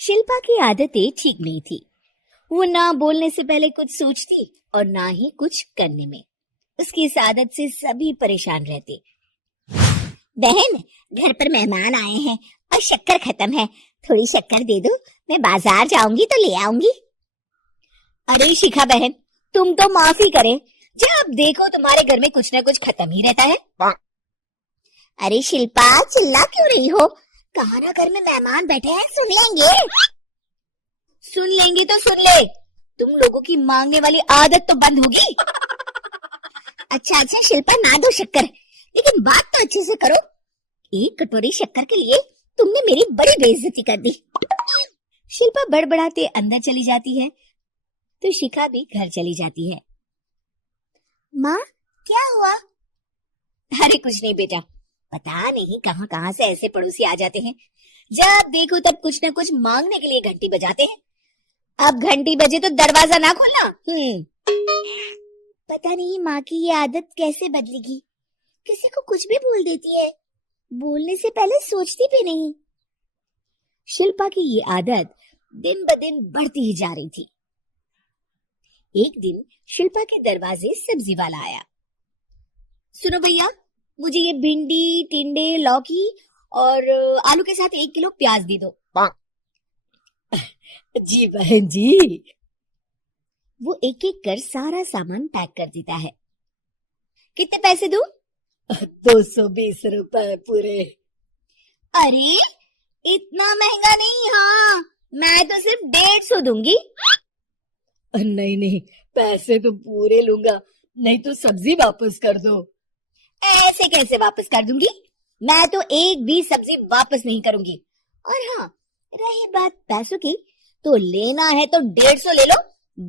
शिल्पा की आदतें ठीक नहीं थी। वो ना बोलने से पहले कुछ सोचती और ना ही कुछ करने में। उसकी इस आदत से सभी परेशान रहते। बहन, घर पर मेहमान आए हैं और शक्कर खत्म है, थोड़ी शक्कर दे दो, मैं बाजार जाऊंगी तो ले आऊंगी। अरे शिखा बहन, तुम तो माफी करे, जब देखो तुम्हारे घर में कुछ न कुछ खत्म ही रहता है। अरे शिल्पा, चिल्ला क्यों रही हो? कहा ना घर में मेहमान बैठे हैं, सुन लेंगे। सुन लेंगे तो सुन ले, तुम लोगों की मांगने वाली आदत तो बंद होगी। अच्छा अच्छा शिल्पा, ना दो शक्कर, लेकिन बात तो अच्छे से करो। एक कटोरी शक्कर के लिए तुमने मेरी बड़ी बेइज्जती कर दी। शिल्पा बड़बड़ाते अंदर चली जाती है तो शिखा भी घर चली जाती है। माँ, क्या हुआ? अरे कुछ नहीं बेटा, पता नहीं कहां कहां से ऐसे पड़ोसी आ जाते हैं, जब देखो तब कुछ न कुछ मांगने के लिए घंटी बजाते हैं। अब घंटी बजे तो दरवाजा ना खोलना। पता नहीं माँ की ये आदत कैसे बदलेगी, किसी को कुछ भी बोल देती है, बोलने से पहले सोचती भी नहीं। शिल्पा की ये आदत दिन ब दिन बढ़ती ही जा रही थी। एक दिन शिल्पा के दरवाजे सब्जी वाला आया। सुनो भैया, मुझे ये भिंडी, टिंडे, लौकी और आलू के साथ 1 किलो प्याज दे दो। जी बहन जी। वो एक एक कर सारा सामान पैक कर देता है। कितने पैसे दूं? 220 रुपए पूरे। अरे इतना महंगा नहीं, हाँ मैं तो सिर्फ 150 दूंगी। नहीं नहीं, पैसे तो पूरे लूंगा, नहीं तो सब्जी वापस कर दो। ऐसे कैसे वापस कर दूंगी? मैं तो एक भी सब्जी वापस नहीं करूंगी। और हाँ, रही बात पैसों की, तो लेना है तो 150 ले लो,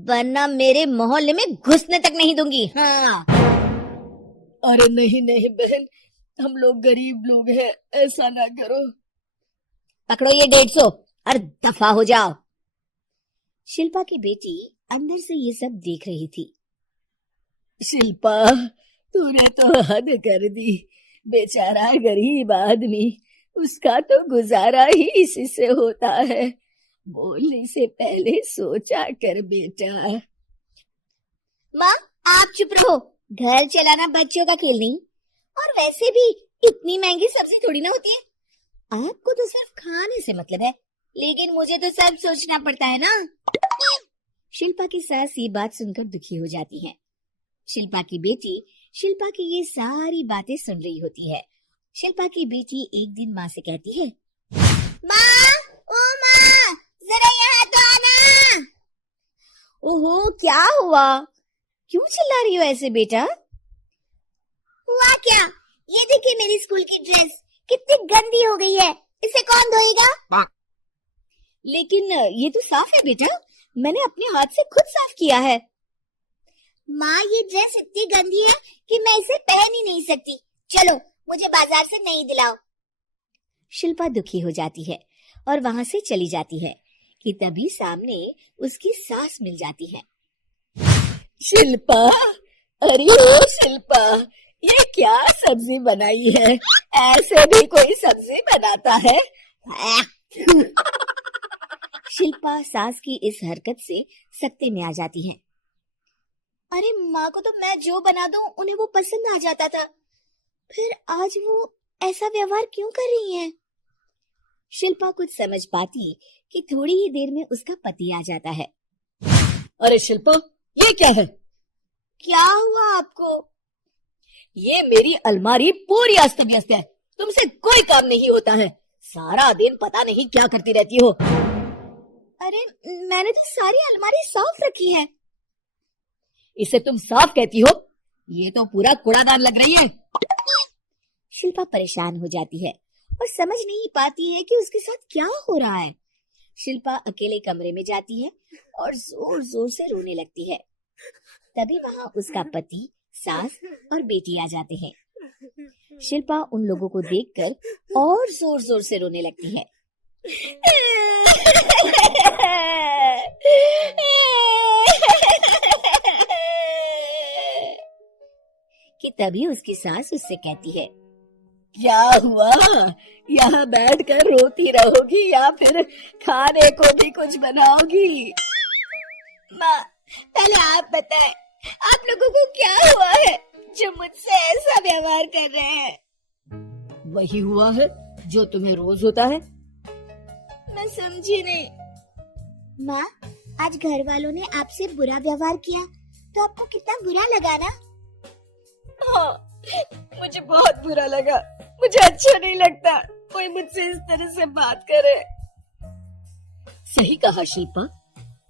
वरना मेरे मोहल्ले में घुसने तक नहीं दूंगी। हाँ। अरे नहीं नहीं बहन, हम लोग गरीब लोग हैं, ऐसा ना करो। पकड़ो ये 150 और दफा हो जाओ। शिल्पा की बेटी अंदर से ये सब देख रही थी। शिल्पा, तूने तो हद कर दी, बेचारा गरीब आदमी, उसका तो गुजारा ही इसी से होता है, बोलने से पहले सोचा कर बेटा। माँ आप चुप रहो, घर चलाना बच्चों का खेल नहीं, और वैसे भी इतनी महंगी सब्जी थोड़ी ना होती है। आपको तो सिर्फ खाने से मतलब है, लेकिन मुझे तो सब सोचना पड़ता है ना। शिल्पा की सास ये बात सुनकर दुखी हो जाती है। शिल्पा की बेटी शिल्पा की ये सारी बातें सुन रही होती है। शिल्पा की बेटी एक दिन माँ से कहती है, माँ, ओ माँ, जरा यहाँ तो आना। ओहो, क्या हुआ? क्यों चिल्ला रही हो ऐसे बेटा? हुआ क्या? ये देखिए मेरी स्कूल की ड्रेस कितनी गंदी हो गई है, इसे कौन धोएगा? लेकिन ये तो साफ है बेटा, मैंने अपने हाथ से खुद साफ किया है। माँ, ये ड्रेस इतनी गंदी है कि मैं इसे पहन ही नहीं सकती, चलो मुझे बाजार से नई दिलाओ। शिल्पा दुखी हो जाती है और वहां से चली जाती है कि तभी सामने उसकी सास मिल जाती है। शिल्पा, अरे ओ शिल्पा, ये क्या सब्जी बनाई है? ऐसे भी कोई सब्जी बनाता है? शिल्पा सास की इस हरकत से सख्ते में आ जाती है। अरे माँ को तो मैं जो बना दूं उन्हें वो पसंद आ जाता था, फिर आज वो ऐसा व्यवहार क्यों कर रही हैं? शिल्पा कुछ समझ पाती कि थोड़ी ही देर में उसका पति आ जाता है। अरे शिल्पा, ये क्या है? क्या हुआ आपको? ये मेरी अलमारी पूरी अस्त व्यस्त है, तुमसे कोई काम नहीं होता है, सारा दिन पता नहीं क्या करती रहती हो। अरे मैंने तो सारी अलमारी साफ रखी है। इसे तुम साफ कहती हो? ये तो पूरा कूड़ादान लग रही है। शिल्पा परेशान हो जाती है और समझ नहीं पाती है कि उसके साथ क्या हो रहा है। शिल्पा अकेले कमरे में जाती है और जोर जोर से रोने लगती है। तभी वहां उसका पति, सास और बेटी आ जाते हैं। शिल्पा उन लोगों को देखकर और जोर जोर से रोने लगती है। कि तभी उसकी सास उससे कहती है, क्या हुआ? यहाँ बैठकर रोती रहोगी या फिर खाने को भी कुछ बनाओगी? माँ, पहले आप बताएं, आप लोगों को क्या हुआ है जो मुझसे ऐसा व्यवहार कर रहे हैं? वही हुआ है जो तुम्हें रोज होता है। मैं समझी नहीं। माँ, आज घर वालों ने आपसे बुरा व्यवहार किया तो आपको कितना बुरा लगा ना? हाँ, मुझे बहुत बुरा लगा। मुझे अच्छा नहीं लगता कोई मुझसे इस तरह से बात करे। सही कहा शिल्पा,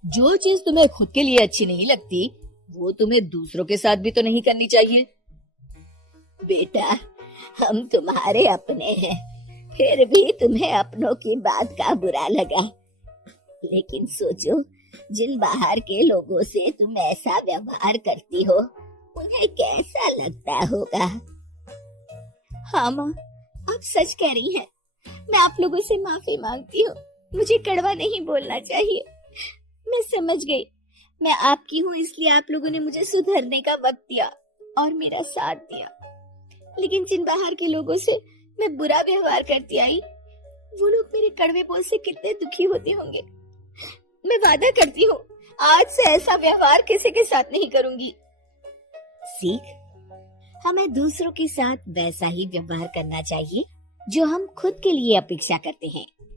जो चीज तुम्हें खुद के लिए अच्छी नहीं लगती वो तुम्हें दूसरों के साथ भी तो नहीं करनी चाहिए। बेटा, हम तुम्हारे अपने हैं, फिर भी तुम्हें अपनों की बात का बुरा लगा। लेकिन सोचो, जिन बाहर के लोगों से तुम ऐसा व्यवहार करती हो उन्हें कैसा लगता होगा। हाँ माँ, आप सच कह रही हैं। मैं आप लोगों से माफी मांगती हूँ। मुझे कड़वा नहीं बोलना चाहिए। मैं समझ गई। मैं आपकी हूँ इसलिए आप लोगों ने मुझे सुधरने का वक्त दिया और मेरा साथ दिया। लेकिन जिन बाहर के लोगों से मैं बुरा व्यवहार करती आई, वो लोग मेरे कड़वे बोल से कितने दुखी होते होंगे। मैं वादा करती हूँ, आज से ऐसा व्यवहार किसी के साथ नहीं करूंगी। सीख, हमें दूसरों के साथ वैसा ही व्यवहार करना चाहिए जो हम खुद के लिए अपेक्षा करते हैं।